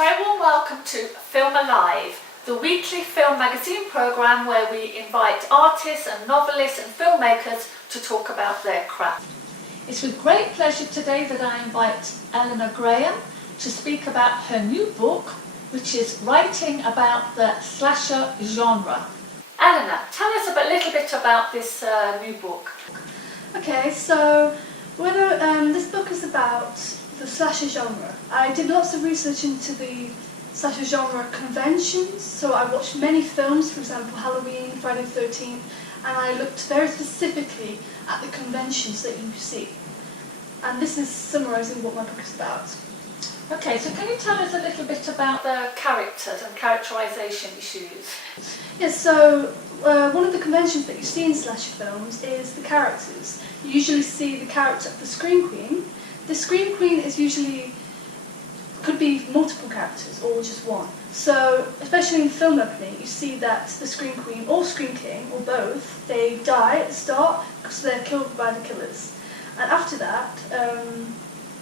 very warm welcome to Film Alive, the weekly film magazine programme where we invite artists and novelists and filmmakers to talk about their craft. It's with great pleasure today that I invite Eleanor Graham to speak about her new book, which is writing about the slasher genre. Eleanor, tell us a little bit about this new book. Okay, so this book is about the slasher genre. I did lots of research into the slasher genre conventions, so I watched many films, for example Halloween, Friday the 13th, and I looked very specifically at the conventions that you see. And this is summarising what my book is about. Okay, so can you tell us a little bit about the characters and characterisation issues? Yes, so one of the conventions that you see in slasher films is the characters. You usually see the character of the Scream Queen. The Scream Queen is could be multiple characters or just one. So, especially in film opening, you see that the Scream Queen or Scream King, or both, they die at the start because they're killed by the killers. And after that,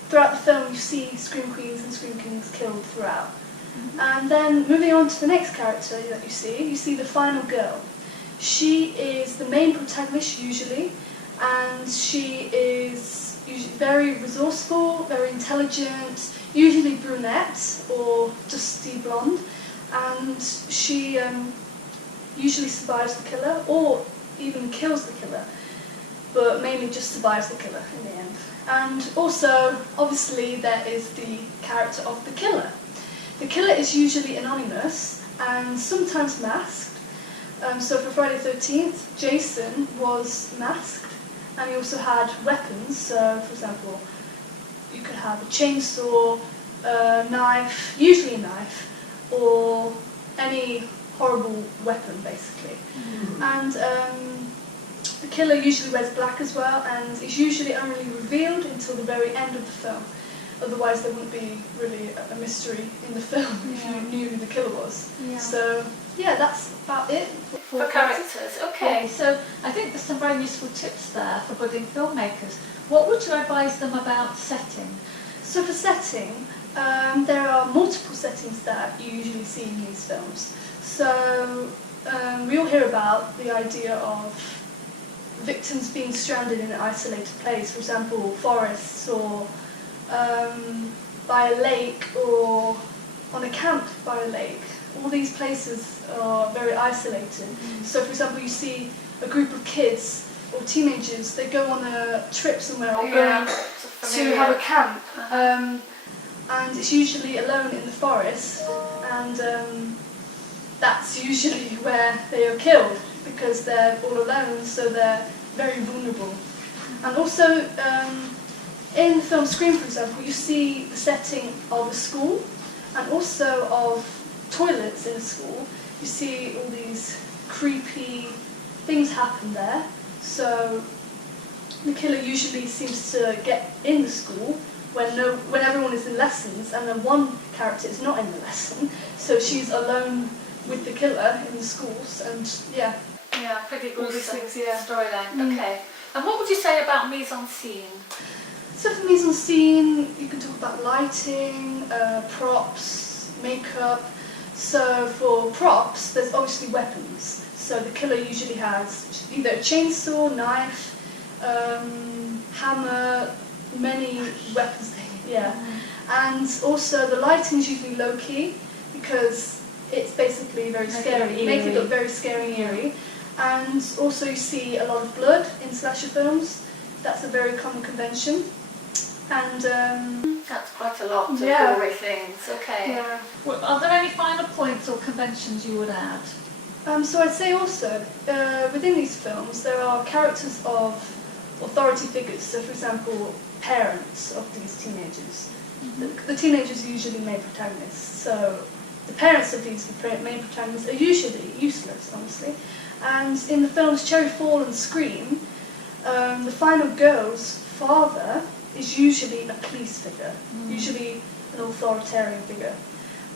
throughout the film, you see Scream Queens and Scream Kings killed throughout. Mm-hmm. And then, moving on to the next character that you see the final girl. She is the main protagonist usually, and she is usually very resourceful, very intelligent, usually brunette or dusty blonde, and she usually survives the killer or even kills the killer, but mainly just survives the killer in the end. And also, obviously, there is the character of the killer. The killer is usually anonymous and sometimes masked. So for Friday the 13th, Jason was masked, and he also had weapons. So, for example, you could have a chainsaw, a knife, usually a knife, or any horrible weapon, basically. Mm-hmm. And the killer usually wears black as well, and is usually only revealed until the very end of the film. Otherwise, there wouldn't be really a mystery in the film if you knew who the killer was. Yeah. So, yeah, that's about it for characters. Okay, so I think there's some very useful tips there for budding filmmakers. What would you advise them about setting? So for setting, there are multiple settings that you usually see in these films. So we all hear about the idea of victims being stranded in an isolated place, for example, forests or by a lake or on a camp by a lake. All these places are very isolated. Mm. So for example, you see a group of kids or teenagers, they go on a trip somewhere or going to have a camp. And it's usually alone in the forest, and that's usually where they are killed because they're all alone, so they're very vulnerable. And also, in the film Scream, for example, you see the setting of a school and also of toilets in a school. You see all these creepy things happen there. So the killer usually seems to get in the school when everyone is in lessons, and then one character is not in the lesson, so she's alone with the killer in the schools, and yeah, pretty good storyline. Mm. Okay, and what would you say about mise-en-scene? So for mise-en-scene, you can talk about lighting, props, makeup. So for props, there's obviously weapons. So the killer usually has either a chainsaw, knife, hammer, many weapons. Yeah, and also the lighting is usually low key because it's basically very scary. Make it look very scary and eerie. And also you see a lot of blood in slasher films. That's a very common convention. And that's quite a lot of gory things. Okay. Yeah. Well, are there any final points or conventions you would add? So I'd say also, within these films, there are characters of authority figures. So, for example, parents of these teenagers. Mm-hmm. The teenagers are usually main protagonists. So the parents of these main protagonists are usually useless, honestly. And in the films Cherry Fall and Scream, the final girl's father is usually a police figure, usually an authoritarian figure.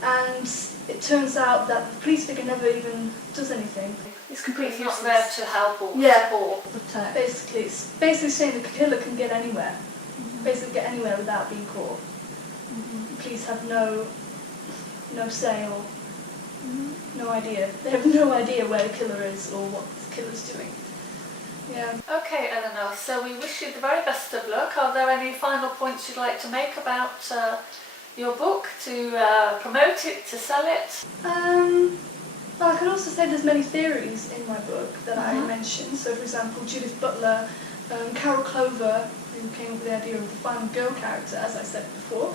And it turns out that the police figure never even does anything. It's completely not there to help or support. Basically, it's basically saying the killer can get anywhere. Basically get anywhere without being caught. The police have no no say or no idea. They have no idea where the killer is or what the killer's doing. Yeah. Okay, Eleanor, so we wish you the very best of luck. Are there any final points you'd like to make about your book, to promote it, to sell it? Well, I could also say there's many theories in my book that I mentioned. So, for example, Judith Butler, Carol Clover, who came up with the idea of the final girl character, as I said before,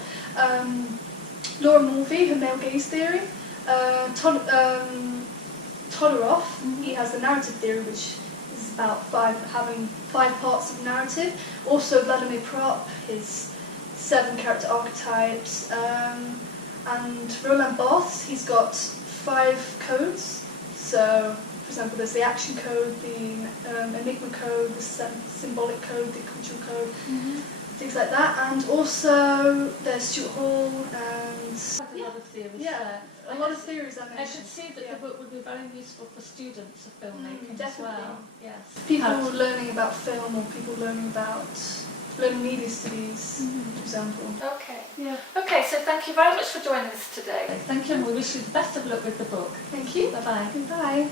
Laura Mulvey, her male gaze theory, Todorov, he has the narrative theory, which is about having 5 parts of narrative. Also, Vladimir Prop, his 7 character archetypes, and Roland Barthes, he's got 5 codes. So, for example, there's the action code, the enigma code, the symbolic code, the cultural code, things like that. And also there's Stuart Hall and Quite a lot of theories yeah, there. a lot of theories I I mentioned. should see that the book would be very useful for students of filmmaking as definitely. well. Yes. People learning about film or people learning media studies, for example. Okay. Yeah. Okay, so thank you very much for joining us today. Thank you, and we wish you the best of luck with the book. Thank you. Bye-bye. Bye.